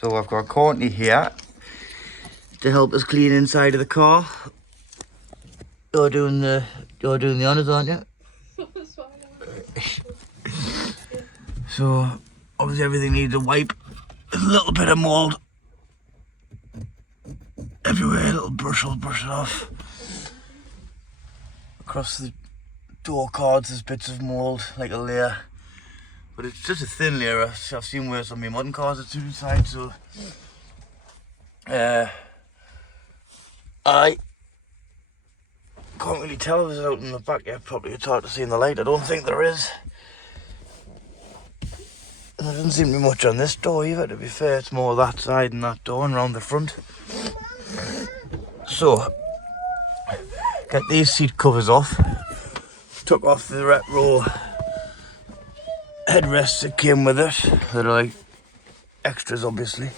So I've got Courtney here to help us clean inside of the car. You're doing the honours, aren't you? So obviously everything needs a wipe. There's a little bit of mould everywhere. A little brush will brush it off. Across the door cards there's bits of mould, like a layer. But it's just a thin layer. I've seen worse on my modern cars at two sides, so I can't really tell if there's out in the back yet. Probably it's hard to see in the light. I don't think there is. There doesn't seem to be much on this door either, to be fair. It's more that side and that door and around the front. So, get these seat covers off. Took off the retro headrests that came with it. They're like extras, obviously.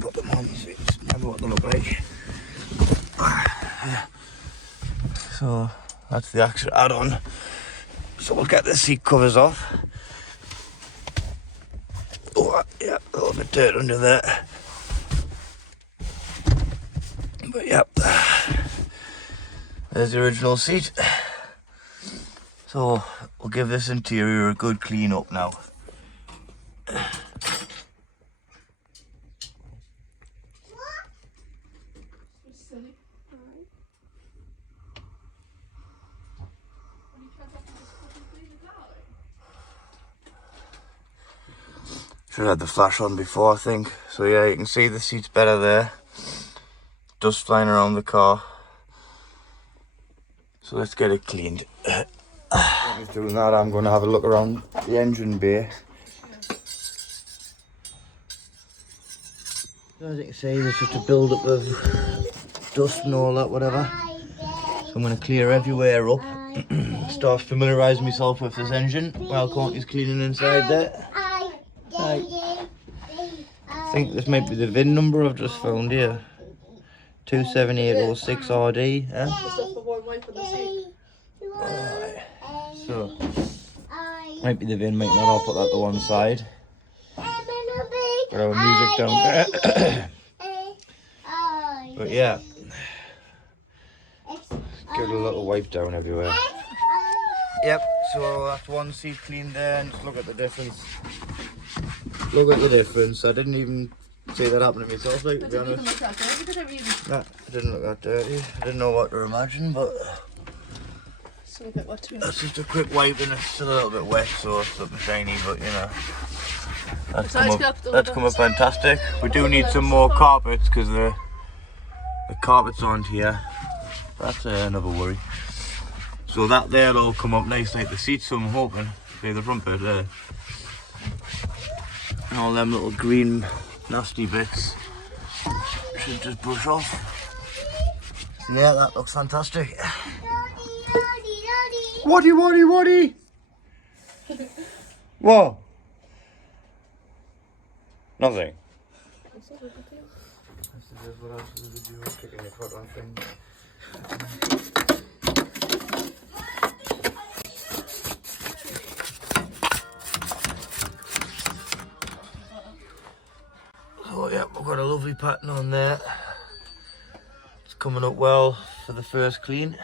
Put them on so you just remember what they look like. So that's the extra add-on. So we'll get the seat covers off. Oh yeah, a little bit of dirt under there. But yeah, there's the original seat. So we'll give this interior a good clean up now. Should have had the flash on before, I think. So yeah, you can see the seat's better there. Dust flying around the car. So let's get it cleaned. While he's doing that, I'm going to have a look around the engine bay. As you can see, there's just a build-up of dust and all that, whatever. So I'm going to clear everywhere up. Start familiarising myself with this engine while Courtney's cleaning inside there. Right. I think this might be the VIN number I've just found here. 27806RD. Alright. So, might be the VIN, might not. I'll put that to one side. Put our music down there. But yeah, give it a little wipe down everywhere. Yep, so that's one seat cleaned there, and just look at the difference. Look at the difference. I didn't even see that happen to myself, like, to be honest. Nah, it didn't look that dirty. I didn't know what to imagine, but that's just a quick wipe, and it's still a little bit wet, so it's a bit shiny, but you know. That's come up fantastic. We do need some more carpets because the carpets aren't here. That's another worry. So that there'll all come up nice like the seats, so I'm hoping. See the front bit there. And all them little green nasty bits should just brush off. So yeah, that looks fantastic. Waddy! What? Nothing. Oh yeah, we've got a lovely pattern on there. It's coming up well for the first clean.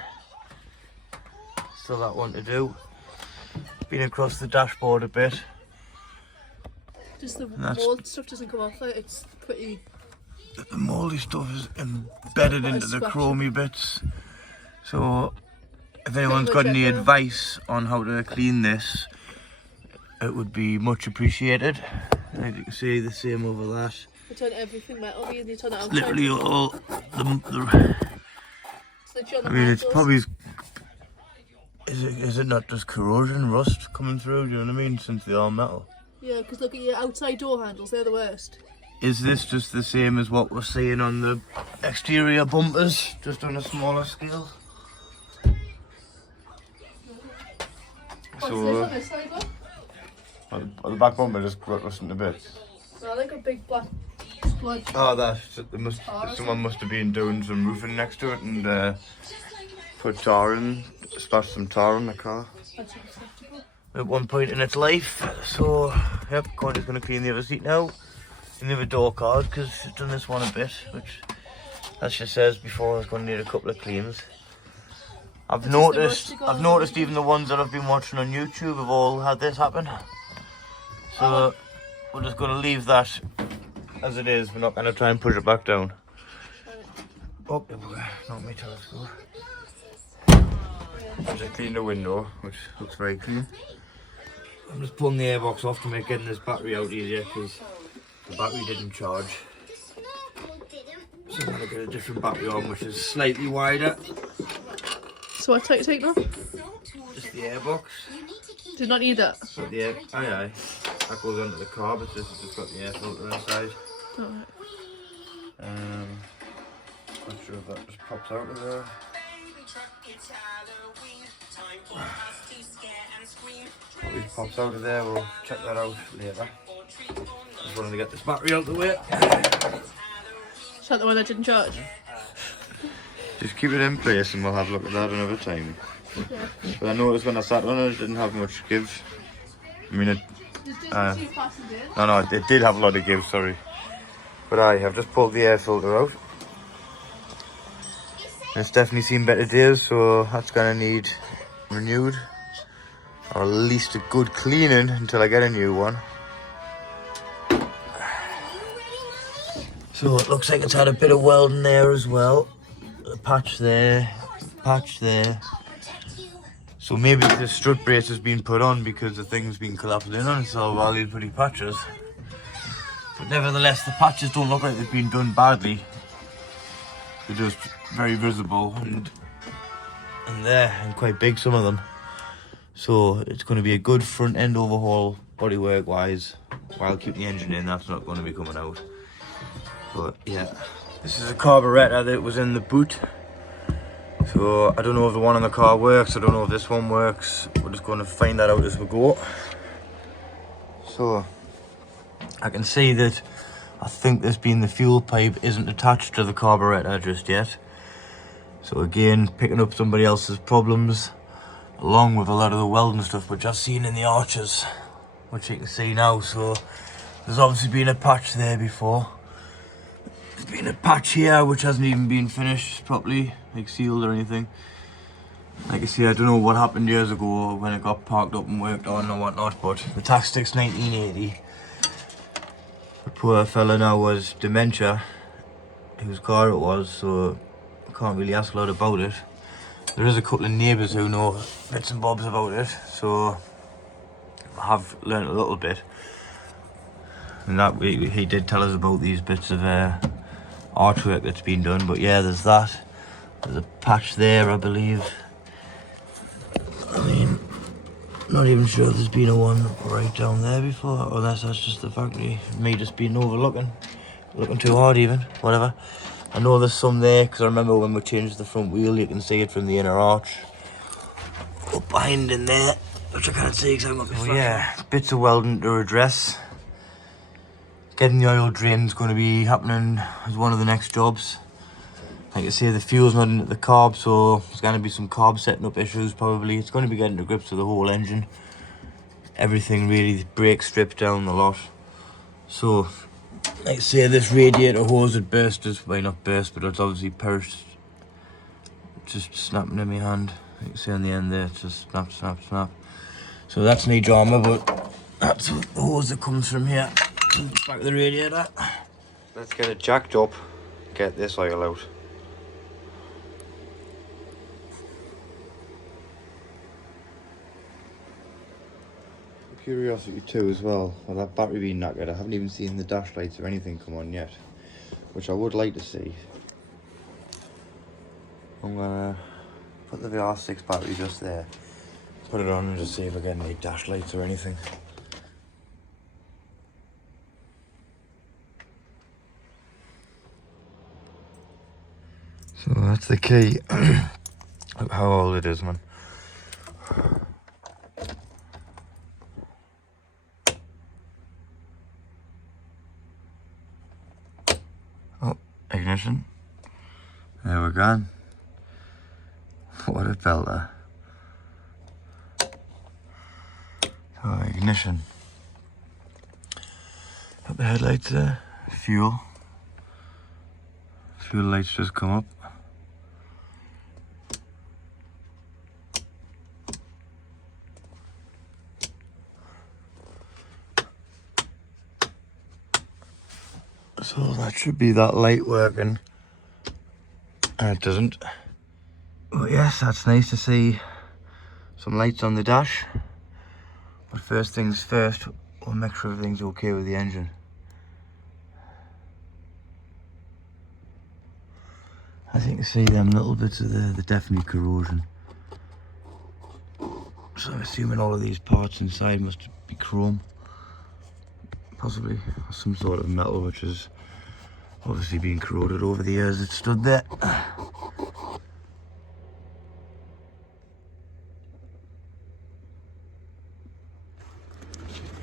Still that one to do. Been across the dashboard a bit. Just the mould stuff doesn't come off it, it's pretty... The mouldy stuff is embedded into the chromy bits. So if anyone's got any advice on how to clean this, it would be much appreciated. As you can see, the same over that. You turn everything metal, you turn it outside. Literally all the I mean, it's probably... Is it not just corrosion, rust coming through, do you know what I mean, since they're all metal? Yeah, because look at your outside door handles, they're the worst. Is this just the same as what we're seeing on the exterior bumpers, just on a smaller scale? So, the back bumper just rusting to bits. No, like a big black splodge. Oh, someone must have been doing some roofing next to it and put tar in, splashed some tar on the car. That's acceptable. At one point in its life. So, yep, Courtney's going to clean the other seat now. in the other door card because I've done this one a bit, which, as she says before, is going to need a couple of cleans. I've noticed even the ones that I've been watching on YouTube have all had this happen. So we're just going to leave that as it is. We're not going to try and push it back down. Oh, not my telescope. Just clean the window, which looks very clean. I'm just pulling the airbox off to make getting this battery out easier because the battery didn't charge. So I'm going to get a different battery on, which is slightly wider. So what take now? Just the airbox. Did not need that? But the air, aye. That goes under the car, but this has just got the air filter inside. Alright. Not sure if that just pops out of there. Probably pops out of there, we'll check that out later. Just wanted to get this battery out of the way. Is that the one that didn't charge? Just keep it in place and we'll have a look at that another time. Yeah. But I noticed when I sat on it, it didn't have much give. I mean, it did have a lot of give, sorry. But I've just pulled the air filter out. It's definitely seen better days, so that's gonna need renewed. Or at least a good cleaning until I get a new one. So it looks like it's had a bit of welding there as well. A patch there, patch there. So maybe the strut brace has been put on because the thing's been collapsed in on itself while these pretty patches. But nevertheless, the patches don't look like they've been done badly. They're just very visible and there, and quite big, some of them. So it's going to be a good front end overhaul bodywork wise, while keeping the engine in. That's not going to be coming out. But yeah, this is a carburettor that was in the boot. So I don't know if the one on the car works, I don't know if this one works. We're just going to find that out as we go. So I can see that I think this being the fuel pipe isn't attached to the carburettor just yet. So again, picking up somebody else's problems, along with a lot of the welding stuff which I've seen in the arches, which you can see now. So there's obviously been a patch there before. There's been a patch here which hasn't even been finished properly, like sealed or anything. Like I say, I don't know what happened years ago when it got parked up and worked on or whatnot, but the tax stick's 1980. The poor fella now was dementia, whose car it was, so I can't really ask a lot about it. There is a couple of neighbours who know bits and bobs about it, so I have learnt a little bit. And that he did tell us about these bits of artwork that's been done. But yeah, there's that. There's a patch there, I believe. I mean, not even sure if there's been a one right down there before, unless that's just the factory. Me just being looking too hard even, whatever. I know there's some there, because I remember when we changed the front wheel, you can see it from the inner arch. Up behind in there, which I can't see because I've got my flash. Yeah, bits of welding to address. Getting the oil drain is going to be happening as one of the next jobs. Like I say, the fuel's not into the carb, so there's going to be some carb setting up issues probably. It's going to be getting to grips with the whole engine. Everything really, the brake stripped down a lot. So, like I say, this radiator hose had burst, well not burst, but it's obviously perished. Just snapping in my hand. Like you see on the end there, it's just snap, snap, snap. So that's no drama, but that's the hose that comes from here. Back of the radiator. Let's get it jacked up, get this oil out. Curiosity too as well, that battery being knackered, I haven't even seen the dash lights or anything come on yet, which I would like to see. I'm gonna put the VR6 battery just there, put it on and just see if I get any dash lights or anything. So that's the key. Look how old it is, man. Oh, ignition. There we're gone. What a belter. Oh, ignition. Got the headlights there. fuel. Fuel lights just come up. So that should be that light working. And it doesn't. But yes, that's nice to see some lights on the dash. But first things first, we'll make sure everything's okay with the engine. As you can see, them little bits of the definitely corrosion. So I'm assuming all of these parts inside must be chrome. Possibly some sort of metal which has obviously been corroded over the years it stood there.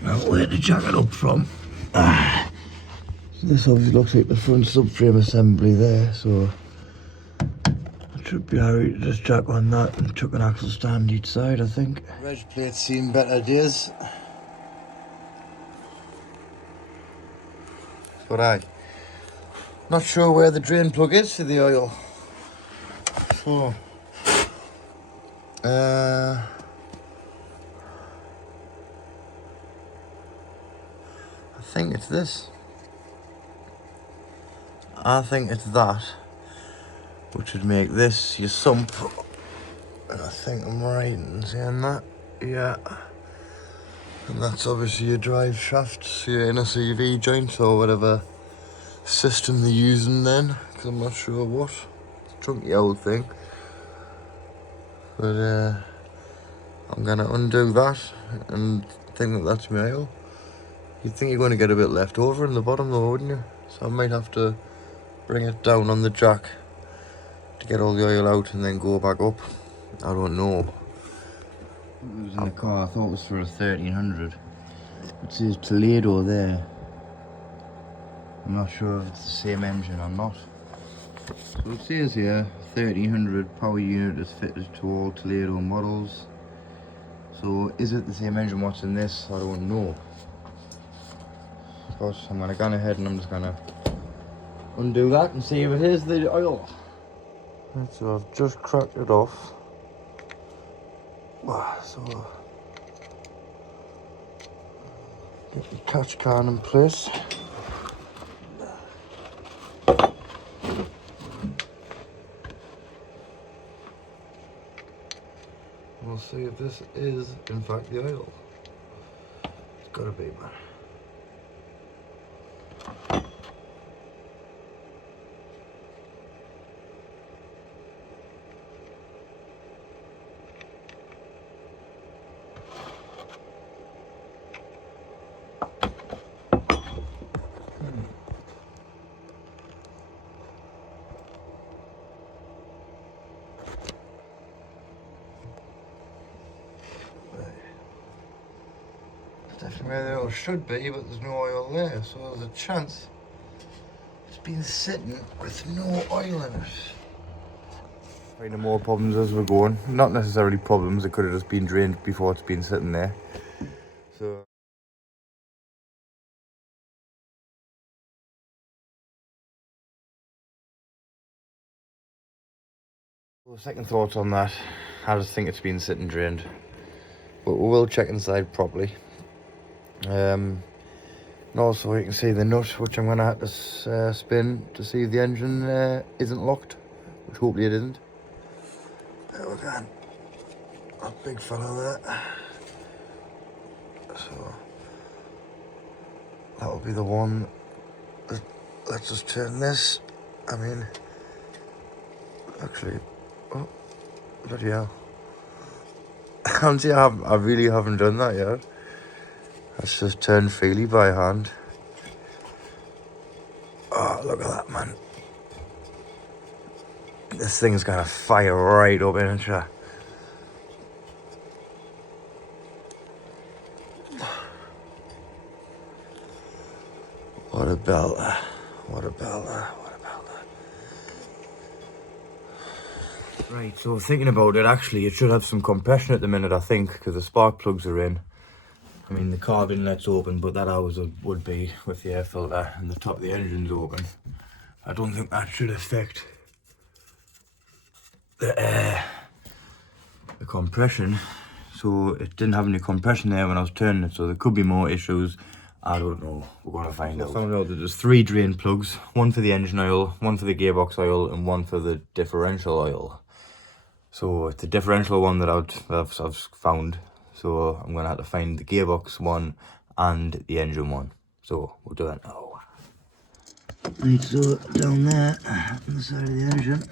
Now where to jack it up from? This obviously looks like the front subframe assembly there, so it should be alright to just jack on that and chuck an axle stand each side, I think. Reg plate's seen better days. But not sure where the drain plug is for the oil. So I think it's this. I think it's that, which would make this your sump. And I think I'm right in saying that. Yeah. And that's obviously your drive shaft, so your inner CV joint or whatever system they're using then, because I'm not sure what. It's a chunky old thing. But I'm gonna undo that and think that that's my oil. You'd think you're going to get a bit left over in the bottom though, wouldn't you? So I might have to bring it down on the jack to get all the oil out and then go back up. I don't know. It was in the car, I thought it was for a 1300. It says Toledo there. I'm not sure if it's the same engine or not. So it says here 1300 power unit is fitted to all Toledo models. So is it the same engine what's in this? I don't know. But I'm gonna go ahead and I'm just gonna undo that and see if it is the oil. Right, so I've just cracked it off. So get the catch can in place. We'll see if this is in fact the oil. It's gotta be, man. Definitely where the oil should be, but there's no oil there, so there's a chance it's been sitting with no oil in it. Finding more problems as we're going. Not necessarily problems, it could have just been drained before it's been sitting there. So second thoughts on that, I just think it's been sitting drained. But we will check inside properly. And also you can see the nut, which I'm going to have to spin to see if the engine isn't locked, which hopefully it isn't. There we go, that big fella there. So that will be the one. Let's just turn this. I mean, actually, oh bloody hell! I really haven't done that yet. Let's just turn freely by hand. Oh, look at that, man. This thing's gonna fire right up, isn't it? What a belter. What a belter. What a belter. Right, so thinking about it, actually, it should have some compression at the minute, I think, because the spark plugs are in. I mean the carb inlet's open, but that always would be with the air filter, and the top of the engine's open. I don't think that should affect the compression. So it didn't have any compression there when I was turning it, so there could be more issues. I don't know, we're going to find out. I found out that there's 3 drain plugs, one for the engine oil, one for the gearbox oil, and one for the differential oil. So it's the differential one that I've found, so I'm going to have to find the gearbox one and the engine one. So we'll do that now. Right, so down there on the side of the engine,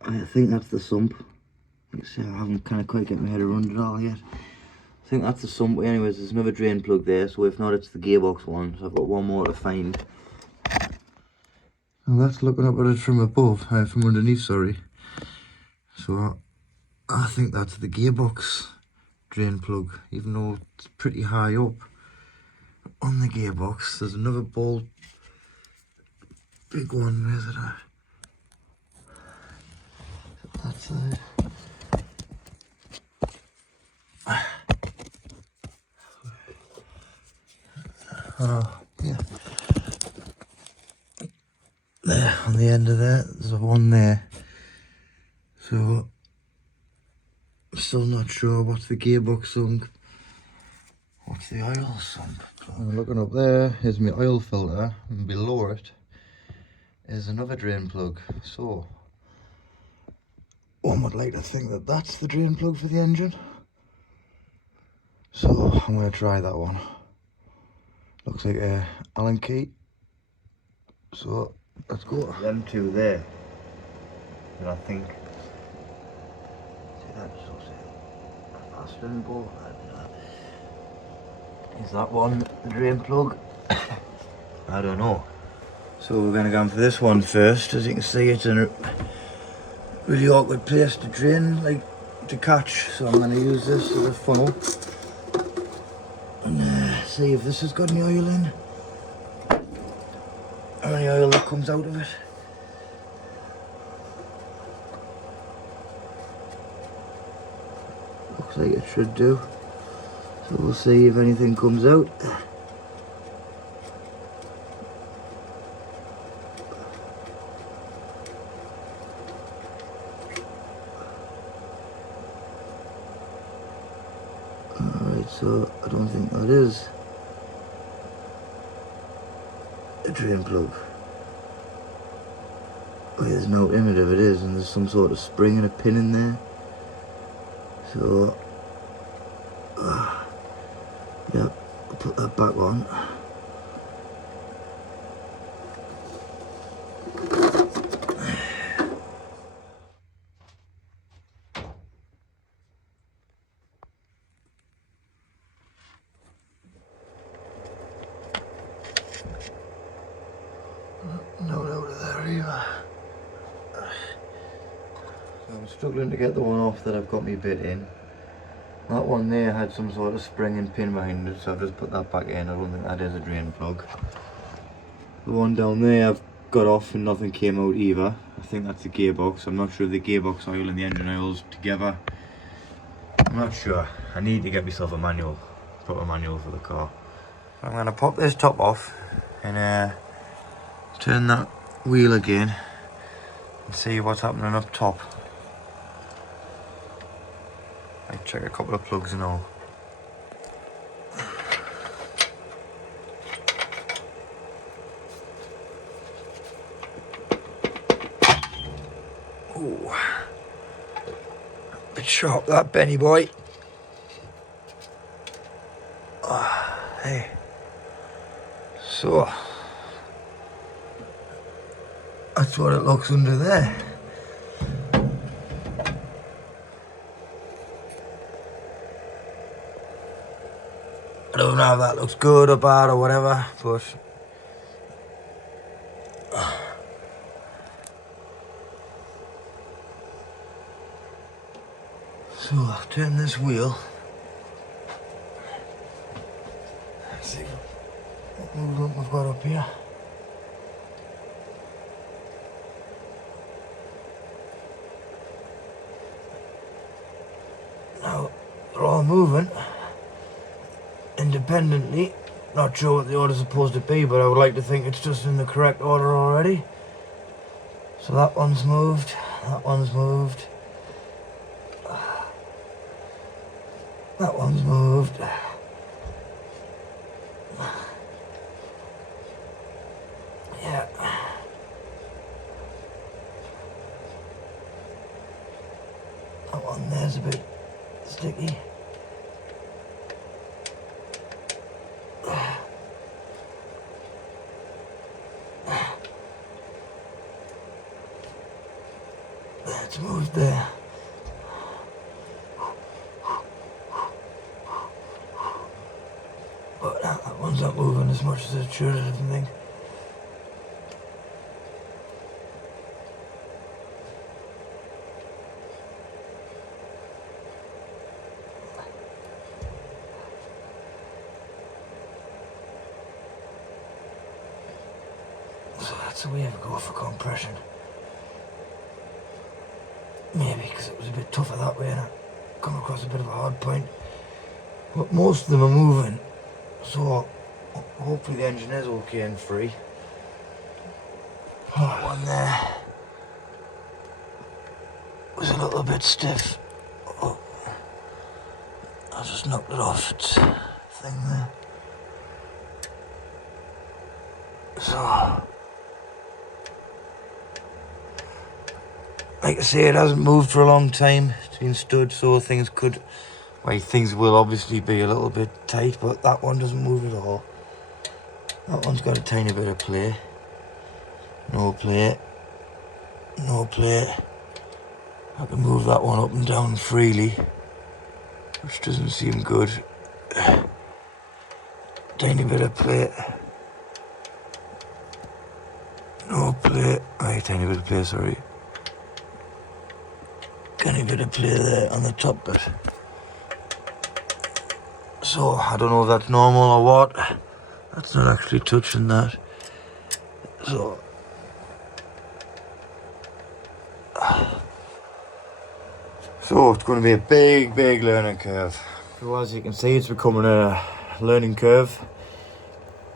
I think that's the sump. You can see I haven't kind of quite get my head around it all yet. I think that's the sump. Anyways, there's another drain plug there, so if not, it's the gearbox one. So I've got one more to find. And that's looking up at it from above, from underneath, sorry. So I think that's the gearbox drain plug, even though it's pretty high up on the gearbox. There's another bolt, big one. Where's it at? That side. Oh, yeah. There, on the end of there, there's a one there. So, I'm still not sure what's the gearbox sump, what's the oil sump. I'm looking up there, here's my oil filter, and below it is another drain plug. So, one would like to think that that's the drain plug for the engine. So, I'm going to try that one. Looks like a Allen key. So let's go. Them two there. And I think. See that? So faster than both. Is that one the drain plug? I don't know. So we're gonna go in for this one first. As you can see, it's in a really awkward place to drain, like to catch. So I'm gonna use this as a funnel. And see if this has got any oil in, or any oil that comes out of it. Looks like it should do. So we'll see if anything comes out. Alright, so I don't think that is a drain plug. Oh, there's no image of it is, and there's some sort of spring and a pin in there. So, yep, I'll put that back on. Not out of there either. I'm struggling to get the one off that I've got me bit in. That one there had some sort of spring and pin behind it, so I've just put that back in. I don't think that is a drain plug. The one down there I've got off and nothing came out either. I think that's the gearbox. I'm not sure if the gearbox oil and the engine oil's together. I'm not sure. I need to get myself a manual, proper manual for the car. So I'm going to pop this top off and turn that wheel again and see what's happening up top. I check a couple of plugs and all. Ooh. Bit sharp that Benny boy. Hey. So that's what it looks under there. I don't know if that looks good or bad or whatever, but so I'll turn this wheel. Let's see what movement we've got up here. Now they're all moving independently. Not sure what the order's supposed to be, but I would like to think it's just in the correct order already. So that one's moved, that one's moved, that one's moved. Yeah. That one there's a bit sticky. That's moved there. But that one's not moving as much as it should, I didn't think. So that's a way to go for compression. Maybe because it was a bit tougher that way and I come across a bit of a hard point. But most of them are moving, so hopefully the engine is okay and free. That one there was a little bit stiff. Oh, I just knocked it off its thing there. So, like I say, it hasn't moved for a long time. It's been stood, so things will obviously be a little bit tight, but that one doesn't move at all. That one's got a tiny bit of play. No play. No play. I can move that one up and down freely, which doesn't seem good. Tiny bit of play. No play. Right, tiny bit of play, sorry. Tiny bit of play there on the top bit. So, I don't know if that's normal or what. That's not actually touching that. So, it's going to be a big learning curve. So as you can see, it's becoming a learning curve.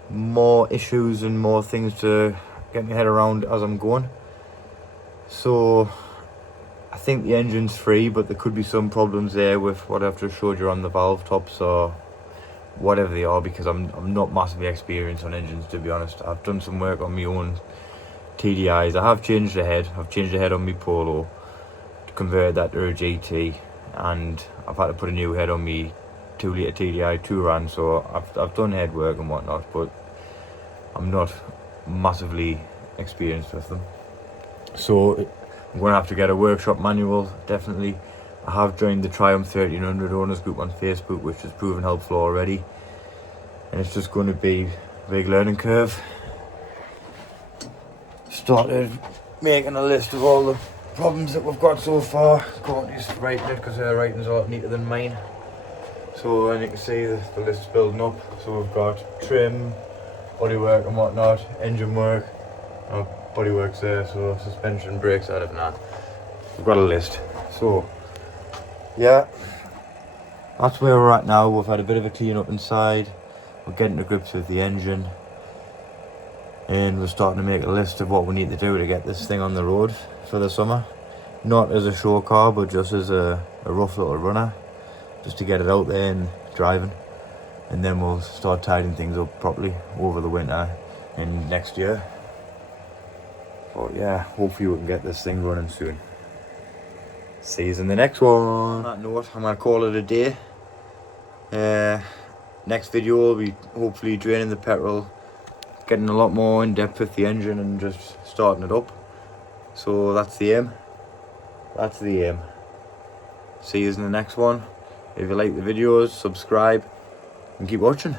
More issues and more things to get my head around as I'm going. So, I think the engine's free, but there could be some problems there with what I've just showed you on the valve tops or whatever they are, because I'm not massively experienced on engines, to be honest. I've done some work on my own TDIs. I have changed the head. I've changed the head on my Polo to convert that to a GT, and I've had to put a new head on me 2 litre TDI 2 so I've done head work and whatnot, but I'm not massively experienced with them. So I'm going to have to get a workshop manual, definitely. I have joined the Triumph 1300 owners group on Facebook, which has proven helpful already, and it's just going to be a big learning curve. Started making a list of all the problems that we've got so far. Courtney's writing it because her writing's a lot neater than mine. So, and you can see the list's building up. So we've got trim, bodywork and whatnot, engine work, bodywork's there, so suspension, brakes, I don't know. We've got a list. So, yeah, that's where we're at now. We've had a bit of a clean up inside. We're getting to grips with the engine. And we're starting to make a list of what we need to do to get this thing on the road for the summer. Not as a show car, but just as a rough little runner. Just to get it out there and driving. And then we'll start tidying things up properly over the winter and next year. But yeah, hopefully we can get this thing running soon. See you in the next one. On that note, I'm going to call it a day. Next video will be hopefully draining the petrol, getting a lot more in depth with the engine and just starting it up. So that's the aim. That's the aim. See you in the next one. If you like the videos, subscribe and keep watching.